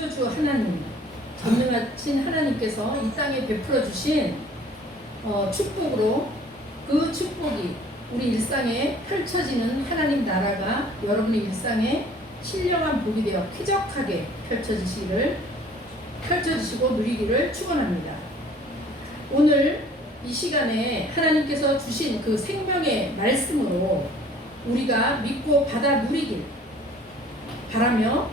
창조주 하나님, 전능하신 하나님께서 이 땅에 베풀어 주신 축복으로 그 축복이 우리 일상에 펼쳐지는 하나님 나라가 여러분의 일상에 신령한 복이 되어 쾌적하게 펼쳐지시고 누리기를 축원합니다. 오늘 이 시간에 하나님께서 주신 그 생명의 말씀으로 우리가 믿고 받아 누리길 바라며,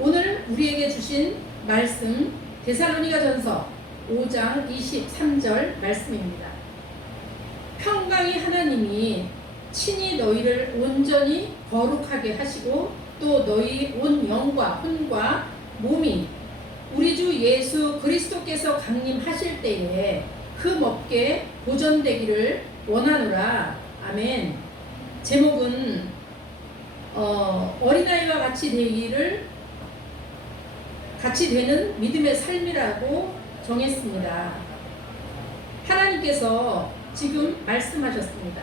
오늘 우리에게 주신 말씀 데살로니가전서 5장 23절 말씀입니다. 평강의 하나님이 친히 너희를 온전히 거룩하게 하시고 또 너희 온 영과 혼과 몸이 우리 주 예수 그리스도께서 강림하실 때에 흠없게 보존되기를 원하노라. 아멘. 제목은 어린아이와 같이 되는 믿음의 삶이라고 정했습니다. 하나님께서 지금 말씀하셨습니다.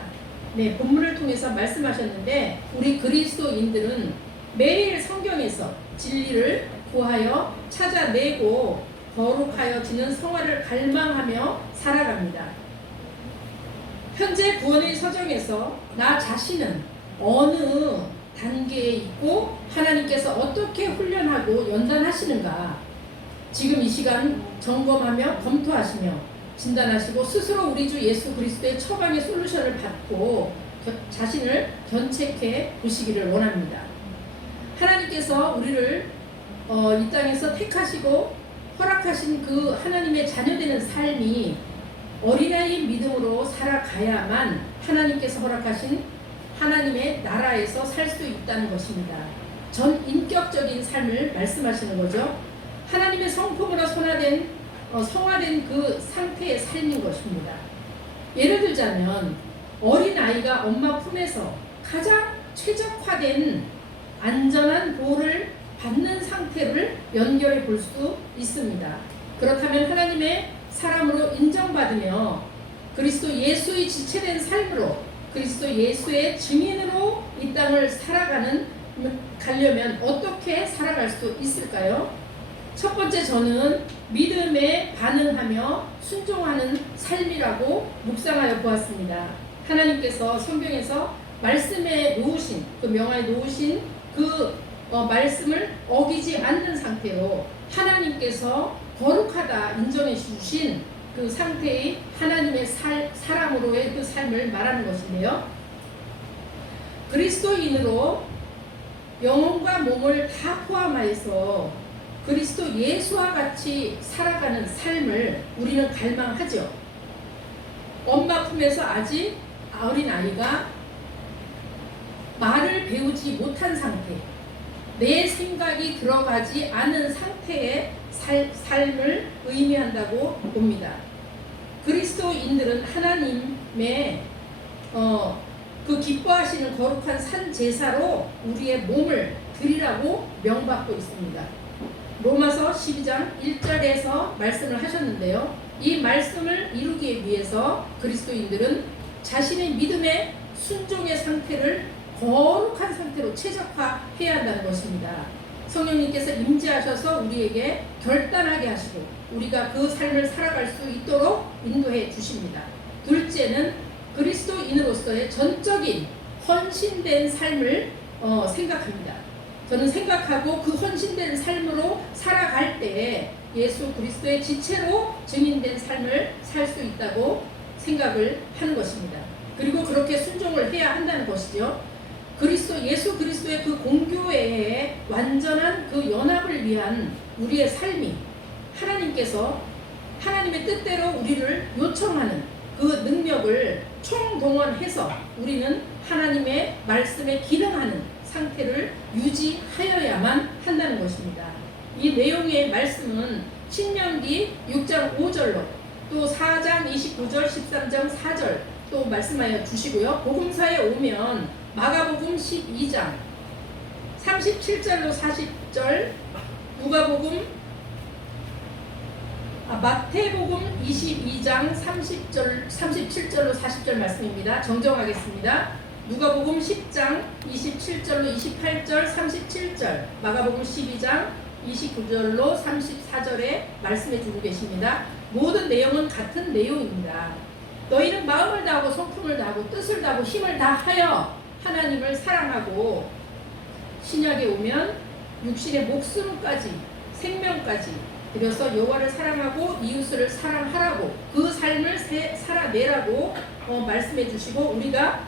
네, 본문을 통해서 말씀하셨는데, 우리 그리스도인들은 매일 성경에서 진리를 구하여 찾아내고 거룩하여지는 성화를 갈망하며 살아갑니다. 현재 구원의 서정에서 나 자신은 어느 단계에 있고 하나님께서 어떻게 훈련하고 연단하시는가, 지금 이 시간 점검하며 검토하시며 진단하시고 스스로 우리 주 예수 그리스도의 처방의 솔루션을 받고 자신을 견책해 보시기를 원합니다. 하나님께서 우리를 이 땅에서 택하시고 허락하신 그 하나님의 자녀되는 삶이 어린아이의 믿음으로 살아가야만 하나님께서 허락하신 하나님의 나라에서 살 수 있다는 것입니다. 전 인격적인 삶을 말씀하시는 거죠. 하나님의 성품으로 성화된 그 상태의 삶인 것입니다. 예를 들자면 어린아이가 엄마 품에서 가장 최적화된 안전한 보호를 받는 상태를 연결해 볼 수 있습니다. 그렇다면 하나님의 사람으로 인정받으며 그리스도 예수의 지체된 삶으로 그리스도 예수의 증인으로 이 땅을 가려면 어떻게 살아갈 수 있을까요? 첫 번째, 저는 믿음에 반응하며 순종하는 삶이라고 묵상하여 보았습니다. 하나님께서 성경에서 말씀에 놓으신 그 명하에 놓으신 그 말씀을 어기지 않는 상태로 하나님께서 거룩하다 인정해 주신 그 상태의 하나님의 사람으로의 그 삶을 말하는 것인데요. 그리스도인으로 영혼과 몸을 다 포함하여서 그리스도 예수와 같이 살아가는 삶을 우리는 갈망하죠. 엄마 품에서 아직 어린 아이가 말을 배우지 못한 상태, 내 생각이 들어가지 않은 상태의 삶을 의미한다고 봅니다. 그리스도인들은 하나님의 그 기뻐하시는 거룩한 산 제사로 우리의 몸을 드리라고 명받고 있습니다. 로마서 12장 1절에서 말씀을 하셨는데요. 이 말씀을 이루기 위해서 그리스도인들은 자신의 믿음의 순종의 상태를 거룩한 상태로 최적화해야 한다는 것입니다. 성령님께서 임재하셔서 우리에게 결단하게 하시고 우리가 그 삶을 살아갈 수 있도록 인도해 주십니다. 둘째는 그리스도인으로서의 전적인 헌신된 삶을 생각합니다. 저는 생각하고 그 헌신된 삶으로 살아갈 때 예수 그리스도의 지체로 증인된 삶을 살 수 있다고 생각을 하는 것입니다. 그리고 그렇게 순종을 해야 한다는 것이죠. 예수 그리스도의 그 공교회의 완전한 그 연합을 위한 우리의 삶이 하나님께서 하나님의 뜻대로 우리를 요청하는 그 능력을 총동원해서 우리는 하나님의 말씀에 기능하는 상태를 유지하여야만 한다는 것입니다. 이 내용의 말씀은 신명기 6장 5절로 또 4장 29절 13장 4절 또 말씀하여 주시고요. 복음서에 오면 마가복음 12장 37절로 40절, 마태복음 22장 37절로 40절 말씀입니다. 정정하겠습니다. 누가복음 10장 27절로 28절 37절, 마가복음 12장 29절로 34절에 말씀해 주고 계십니다. 모든 내용은 같은 내용입니다. 너희는 마음을 다하고 성품을 다하고 뜻을 다하고 힘을 다하여 하나님을 사랑하고, 신약에 오면 육신의 목숨까지 생명까지 그래서 여호와를 사랑하고 이웃을 사랑하라고 그 삶을 살아내라고 말씀해 주시고, 우리가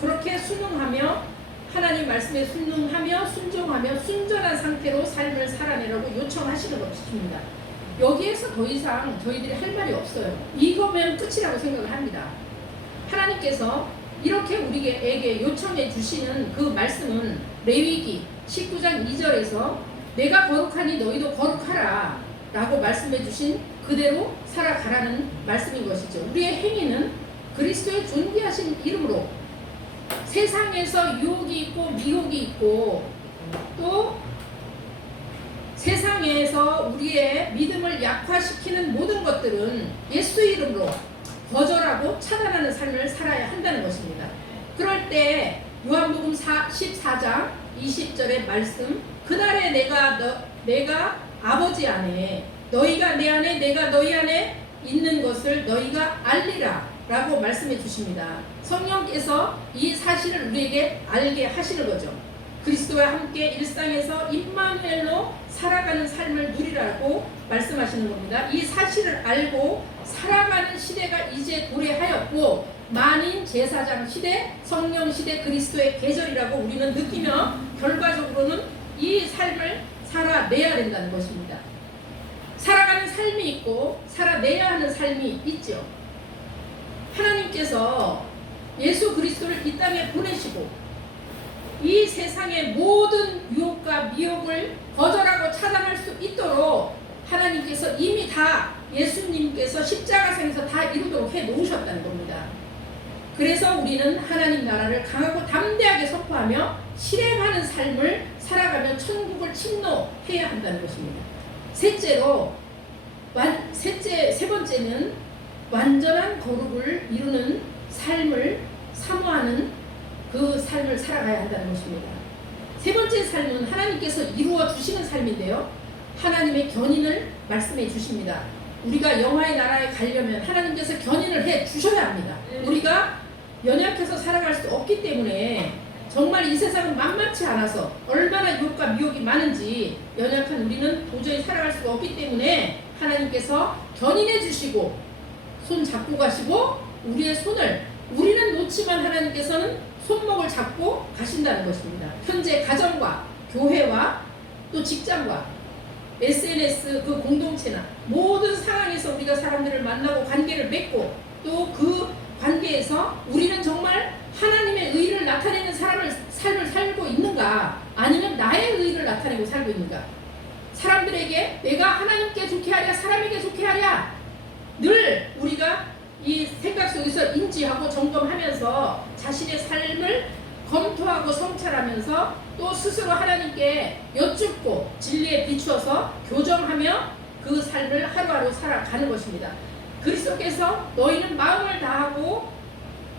그렇게 순응하며 하나님 말씀에 순응하며 순종하며 순전한 상태로 삶을 살아내라고 요청하시는 것입니다. 여기에서 더 이상 저희들이 할 말이 없어요. 이거면 끝이라고 생각을 합니다. 하나님께서 이렇게 우리에게 요청해 주시는 그 말씀은 레위기 19장 2절에서 내가 거룩하니 너희도 거룩하라 라고 말씀해 주신 그대로 살아가라는 말씀인 것이죠. 우리의 행위는 그리스도의 존귀하신 이름으로 세상에서 유혹이 있고 미혹이 있고 또 세상에서 우리의 믿음을 약화시키는 모든 것들은 예수 이름으로 거절하고 차단하는 삶을 살아야 한다는 것입니다. 그럴 때 요한복음 14장 20절의 말씀, 그날에 내가 아버지 안에 너희가 내 안에 내가 너희 안에 있는 것을 너희가 알리라 라고 말씀해 주십니다. 성령께서 이 사실을 우리에게 알게 하시는 거죠. 그리스도와 함께 일상에서 임마누엘로 살아가는 삶을 누리라고 말씀하시는 겁니다. 이 사실을 알고 살아가는 시대가 이제 도래하였고, 만인 제사장 시대, 성령 시대, 그리스도의 계절이라고 우리는 느끼며 결과적으로는 이 삶을 살아내야 된다는 것입니다. 살아가는 삶이 있고 살아내야 하는 삶이 있죠. 하나님께서 예수 그리스도를 이 땅에 보내시고 이 세상의 모든 유혹과 미혹을 거절하고 차단할 수 있도록 하나님께서 이미 다 예수님께서 십자가상에서 다 이루도록 해 놓으셨다는 겁니다. 그래서 우리는 하나님 나라를 강하고 담대하게 선포하며 실행하는 삶을 살아가며 천국을 침노해야 한다는 것입니다. 세 번째는 완전한 거룩을 이루는 삶을 사모하는 그 삶을 살아가야 한다는 것입니다. 세 번째 삶은 하나님께서 이루어 주시는 삶인데요, 하나님의 견인을 말씀해 주십니다. 우리가 영화의 나라에 가려면 하나님께서 견인을 해 주셔야 합니다. 우리가 연약해서 살아갈 수 없기 때문에, 정말 이 세상은 만만치 않아서 얼마나 유혹과 미혹이 많은지 연약한 우리는 도저히 살아갈 수가 없기 때문에 하나님께서 견인해 주시고 손 잡고 가시고, 우리의 손을 우리는 놓지만 하나님께서는 손목을 잡고 가신다는 것입니다. 현재 가정과 교회와 또 직장과 SNS 그 공동체나 모든 상황에서 우리가 사람들을 만나고 관계를 맺고, 또 그 관계에서 우리는 정말 하나님의 의를 나타내는 삶을 살고 있는가, 아니면 나의 의를 나타내고 살고 있는가. 사람들에게 내가 하나님께 좋게 하랴 사람에게 좋게 하랴, 늘 우리가 이 생각 속에서 인지하고 점검하면서 자신의 삶을 검토하고 성찰하면서 또 스스로 하나님께 여쭙고 진리에 비추어서 교정하며 그 삶을 하루하루 살아가는 것입니다. 그리스도께서 너희는 마음을 다하고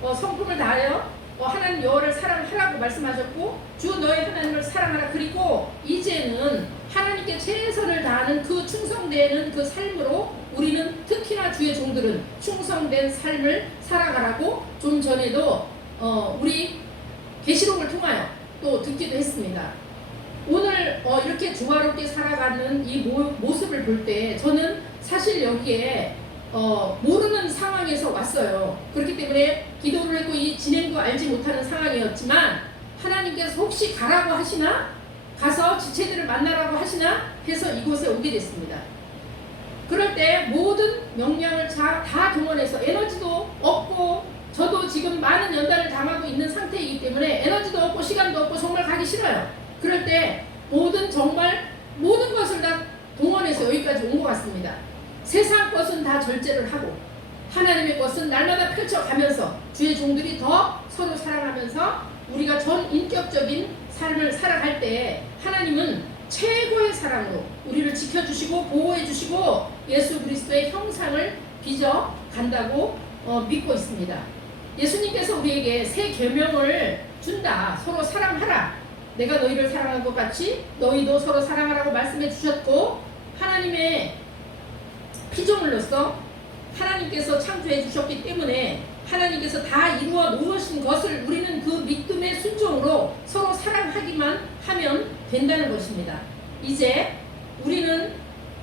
성품을 다하여 하나님 여호와를 사랑하라고 말씀하셨고, 주 너희 하나님을 사랑하라. 그리고 이제는 하나님께 최선을 다하는 그 충성되는 그 삶으로 우리는, 특히나 주의 종들은 충성된 삶을 살아가라고 좀 전에도 우리 계시록을 통하여 또 듣기도 했습니다. 오늘 이렇게 조화롭게 살아가는 이 모습을 볼 때 저는 사실 여기에 모르는 상황에서 왔어요. 그렇기 때문에 기도를 했고 이 진행도 알지 못하는 상황이었지만, 하나님께서 혹시 가라고 하시나, 가서 지체들을 만나라고 하시나 해서 이곳에 오게 됐습니다. 그럴 때 모든 역량을 다 동원해서, 에너지도 없고 저도 지금 많은 연단을 당하고 있는 상태이기 때문에 에너지도 없고 시간도 없고 정말 가기 싫어요. 그럴 때 정말 모든 것을 다 동원해서 여기까지 온 것 같습니다. 세상 것은 다 절제를 하고 하나님의 것은 날마다 펼쳐가면서 주의 종들이 더 서로 사랑하면서 우리가 전인격적인 삶을 살아갈 때 하나님은 최고의 사랑으로 우리를 지켜주시고 보호해주시고 예수 그리스도의 형상을 빚어 간다고 믿고 있습니다. 예수님께서 우리에게 새 계명을 준다. 서로 사랑하라. 내가 너희를 사랑한 것 같이 너희도 서로 사랑하라고 말씀해 주셨고, 하나님의 피조물로서 하나님께서 창조해 주셨기 때문에 하나님께서 다 이루어 놓으신 것을 우리는 그 믿음의 순종으로 서로 사랑하기만 하면 된다는 것입니다. 이제 우리는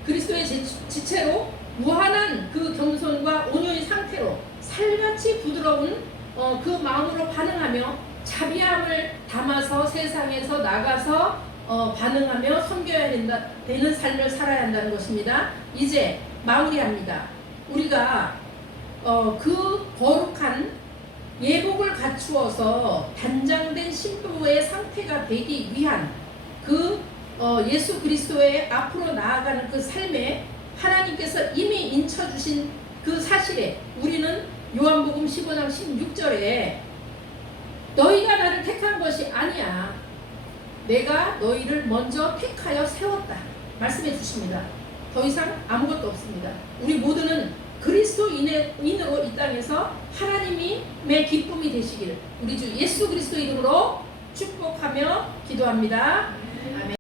그리스도의 지체로 무한한 그 겸손과 온유의 상태로 살같이 부드러운 그 마음으로 반응하며 자비함을 담아서 세상에서 나가서 반응하며 섬겨야 되는 삶을 살아야 한다는 것입니다. 이제 마무리합니다. 우리가 그 거룩한 예복을 갖추어서 단장된 신부의 상태가 되기 위한 그 예수 그리스도의 앞으로 나아가는 그 삶에 하나님께서 이미 인쳐주신 그 사실에 우리는 요한복음 15장 16절에 너희가 나를 택한 것이 아니야, 내가 너희를 먼저 택하여 세웠다 말씀해 주십니다. 더 이상 아무것도 없습니다. 우리 모두는 그리스도인으로 이 땅에서 하나님의 기쁨이 되시기를 우리 주 예수 그리스도 이름으로 축복하며 기도합니다. 아멘.